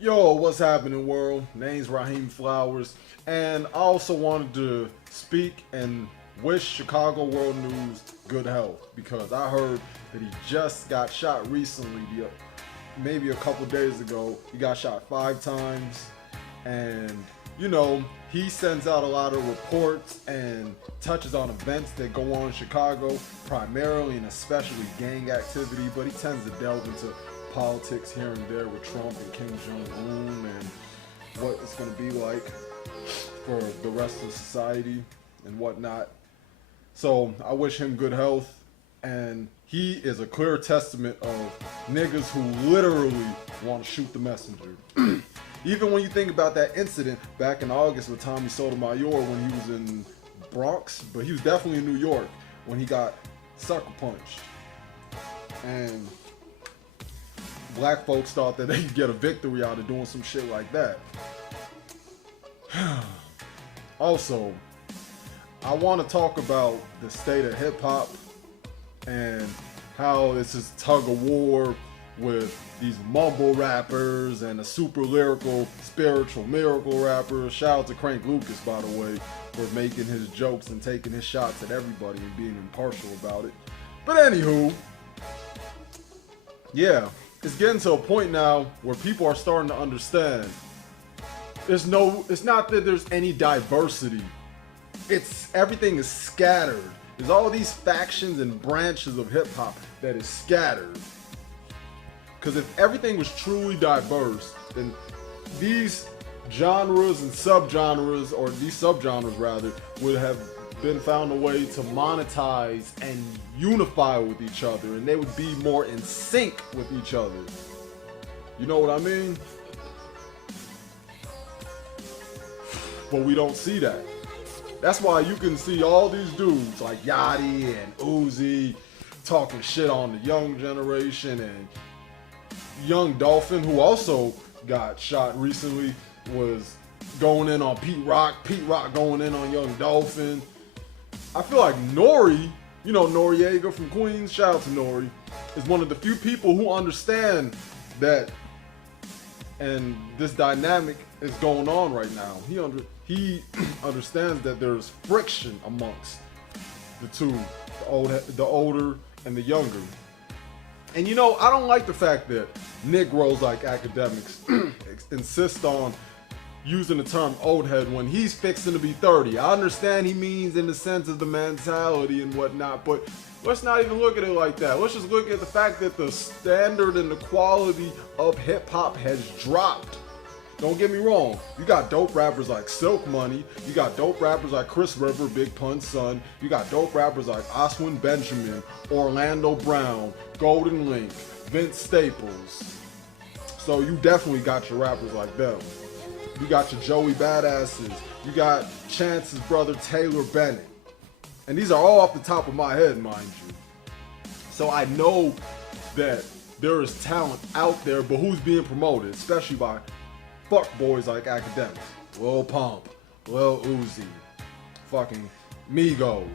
Yo, what's happening, world? Name's Raheem Flowers, and I also wanted to speak and wish Chicago World News good health because I heard that he just got shot recently, maybe a couple days ago. He got shot 5 times, and he sends out a lot of reports and touches on events that go on in Chicago, primarily and especially gang activity, but he tends to delve into politics here and there with Trump and Kim Jong-un and what it's going to be like for the rest of society and whatnot. So I wish him good health, and he is a clear testament of niggas who literally want to shoot the messenger. Even when you think about that incident back in August with Tommy Sotomayor when he was in Bronx, but he was definitely in New York when he got sucker punched. And black folks thought that they could get a victory out of doing some shit like that. Also, I want to talk about the state of hip hop and how it's this tug of war with these mumble rappers and the super lyrical, spiritual miracle rappers. Shout out to Crank Lucas, by the way, for making his jokes and taking his shots at everybody and being impartial about it. But anywho, yeah, it's getting to a point now where people are starting to understand it's not that there's any diversity. It's everything is scattered. There's all these factions and branches of hip hop that is scattered. Because if everything was truly diverse, then these genres and subgenres, or these subgenres rather, would have been found a way to monetize and unify with each other, and they would be more in sync with each other. You know what I mean? But we don't see that. That's why you can see all these dudes like Yachty and Uzi talking shit on the young generation, and Young Dolphin, who also got shot recently, was going in on Pete Rock. Pete Rock going in on Young Dolphin. I feel like Nori, Noriega from Queens, shout out to Nori, is one of the few people who understand that, and this dynamic is going on right now. He understands that there's friction amongst the two, the older and the younger. And I don't like the fact that Negroes like academics insist on using the term old head when he's fixing to be 30. I understand he means in the sense of the mentality and whatnot, but let's not even look at it like that. Let's just look at the fact that the standard and the quality of hip hop has dropped. Don't get me wrong, you got dope rappers like Silk Money, you got dope rappers like Chris River, Big Pun's son, you got dope rappers like Oswin Benjamin, Orlando Brown, Golden Link, Vince Staples. So you definitely got your rappers like them. You got your Joey Badasses, you got Chance's brother Taylor Bennett. And these are all off the top of my head, mind you. So I know that there is talent out there, but who's being promoted, especially by fuck boys like academics, Lil Pump, Lil Uzi, fucking Migos,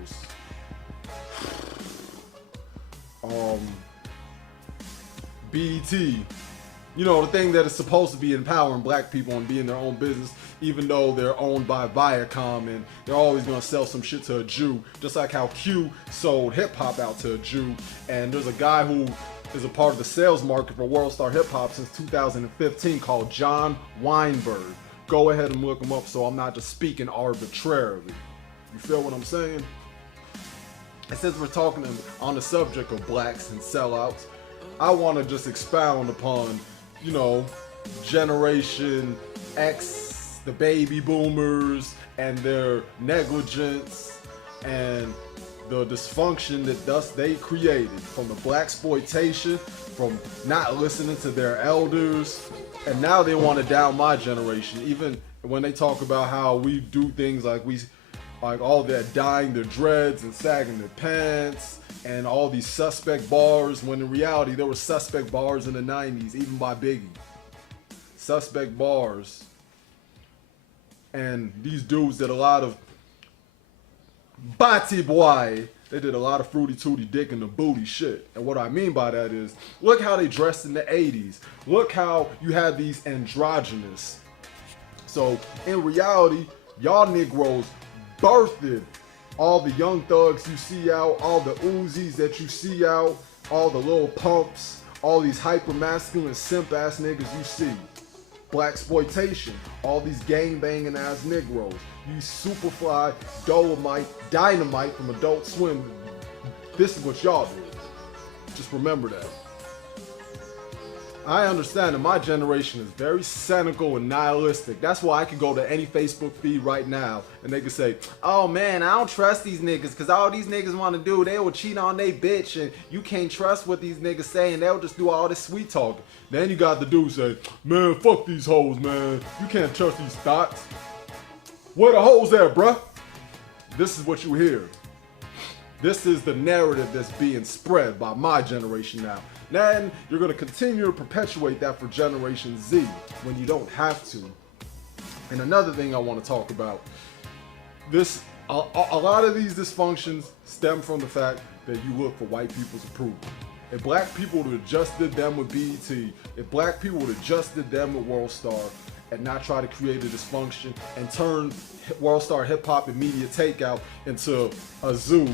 BET, the thing that is supposed to be empowering black people and being their own business, even though they're owned by Viacom and they're always gonna sell some shit to a Jew, just like how Q sold hip hop out to a Jew. And there's a guy who is a part of the sales market for World Star Hip Hop since 2015 called John Weinberg. Go ahead and look him up so I'm not just speaking arbitrarily. You feel what I'm saying? And since we're talking on the subject of blacks and sellouts, I want to just expound upon, Generation X, the baby boomers, and their negligence and the dysfunction that thus they created from the blaxploitation, from not listening to their elders, and now they want to down my generation. Even when they talk about how we do things like all that dyeing their dreads and sagging their pants and all these suspect bars, when in reality there were suspect bars in the 90s, even by Biggie. Suspect bars. And these dudes that a lot of Batty Boy They did a lot of fruity tooty dick in the booty shit. And what I mean by that is, look how they dressed in the 80s. Look how you had these androgynous. So in reality, y'all Negroes birthed all the young thugs you see out, all the Uzis that you see out, all the little pumps, all these hyper masculine simp ass niggas you see. Black exploitation, all these gang banging ass Negroes. You Superfly, Dolomite, Dynamite from Adult Swim. This is what y'all do. Just remember that. I understand that my generation is very cynical and nihilistic. That's why I can go to any Facebook feed right now and they can say, oh man, I don't trust these niggas because all these niggas want to do, they will cheat on they bitch and you can't trust what these niggas say and they'll just do all this sweet talking. Then you got the dude say, man, fuck these hoes, man. You can't trust these thoughts. Where the hoes at, bruh? This is what you hear. This is the narrative that's being spread by my generation now. Then you're going to continue to perpetuate that for Generation Z when you don't have to. And another thing I want to talk about, this a lot of these dysfunctions stem from the fact that you look for white people's approval. If black people would have just did them with BET, if black people would have just did them with World Star, and not try to create a dysfunction and turn World Star Hip Hop and Media Takeout into a zoo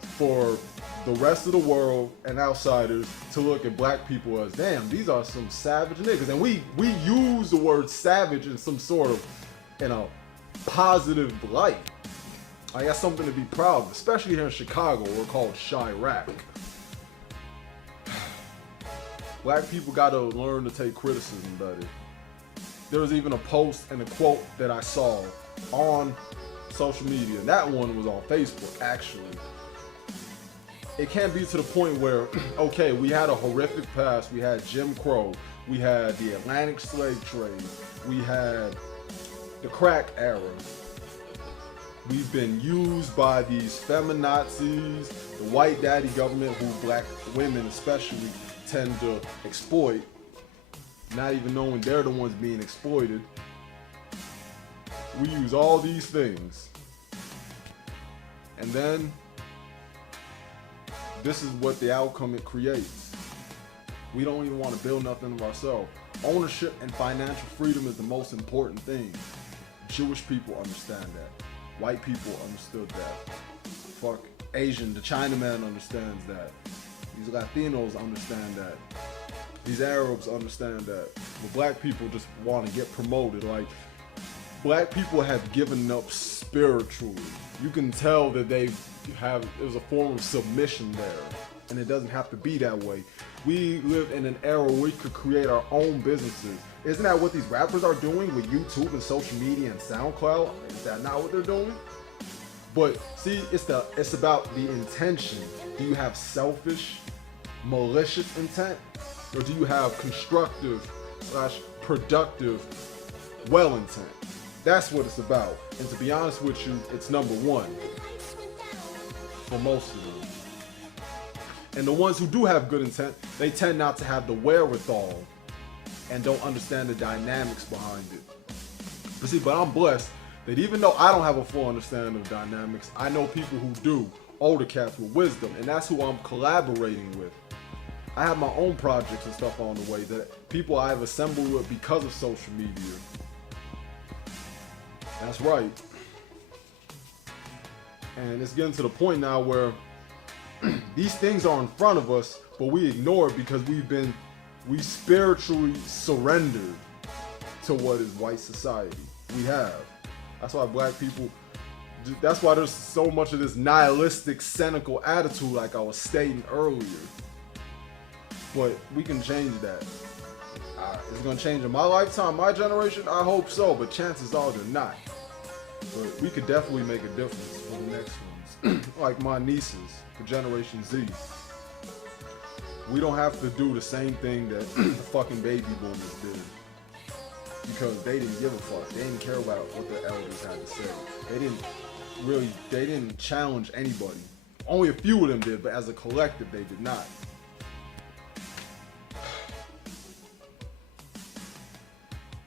for the rest of the world and outsiders to look at black people as, damn, these are some savage niggas. And we use the word savage in some sort of, positive light. Like that's something to be proud of, especially here in Chicago. We're called Chirac. Black people gotta learn to take criticism better. There was even a post and a quote that I saw on social media. And that one was on Facebook, actually. It can't be to the point where, okay, we had a horrific past. We had Jim Crow. We had the Atlantic slave trade. We had the crack era. We've been used by these feminazis, the white daddy government, who black women especially tend to exploit, not even knowing they're the ones being exploited. We use all these things. And then this is what the outcome it creates. We don't even want to build nothing of ourselves. Ownership and financial freedom is the most important thing. Jewish people understand that. White people understood that. Fuck Asian, the Chinaman understands that. These Latinos understand that. These Arabs understand that. But black people just want to get promoted. Like, black people have given up spiritually. You can tell that there's a form of submission there. And it doesn't have to be that way. We live in an era where we could create our own businesses. Isn't that what these rappers are doing with YouTube and social media and SoundCloud? Is that not what they're doing? But see, it's about the intention. Do you have selfish, malicious intent? Or do you have constructive / productive, well intent? That's what it's about. And to be honest with you, it's number one for most of them. And the ones who do have good intent, they tend not to have the wherewithal and don't understand the dynamics behind it. But I'm blessed that even though I don't have a full understanding of dynamics, I know people who do, older cats with wisdom, and that's who I'm collaborating with. I have my own projects and stuff on the way that people I've assembled with because of social media. That's right. And it's getting to the point now where these things are in front of us, but we ignore it because we spiritually surrendered to what is white society. We have. That's why black people, that's why there's so much of this nihilistic, cynical attitude like I was stating earlier. But we can change that. It's gonna change in my lifetime, my generation, I hope so, but chances are they're not. But we could definitely make a difference for the next ones. Like my nieces, for Generation Z. We don't have to do the same thing that the fucking baby boomers did. Because they didn't give a fuck. They didn't care about what their elders had to say. They didn't challenge anybody. Only a few of them did, but as a collective, they did not.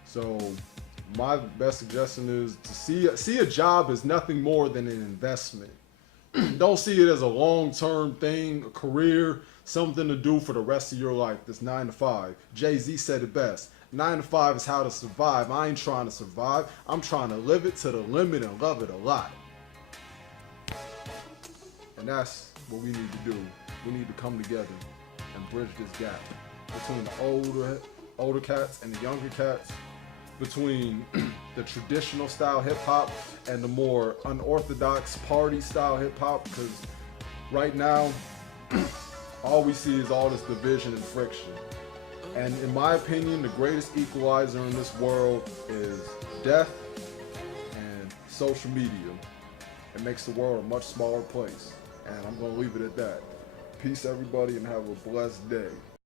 So my best suggestion is to see a job as nothing more than an investment. Don't see it as a long-term thing, a career, something to do for the rest of your life. This 9 to 5. Jay-Z said it best. 9 to 5 is how to survive. I ain't trying to survive. I'm trying to live it to the limit and love it a lot. And that's what we need to do. We need to come together and bridge this gap between the older cats and the younger cats, between the traditional style hip hop and the more unorthodox party style hip hop. Because right now, all we see is all this division and friction. And in my opinion, the greatest equalizer in this world is death and social media. It makes the world a much smaller place. And I'm going to leave it at that. Peace, everybody, and have a blessed day.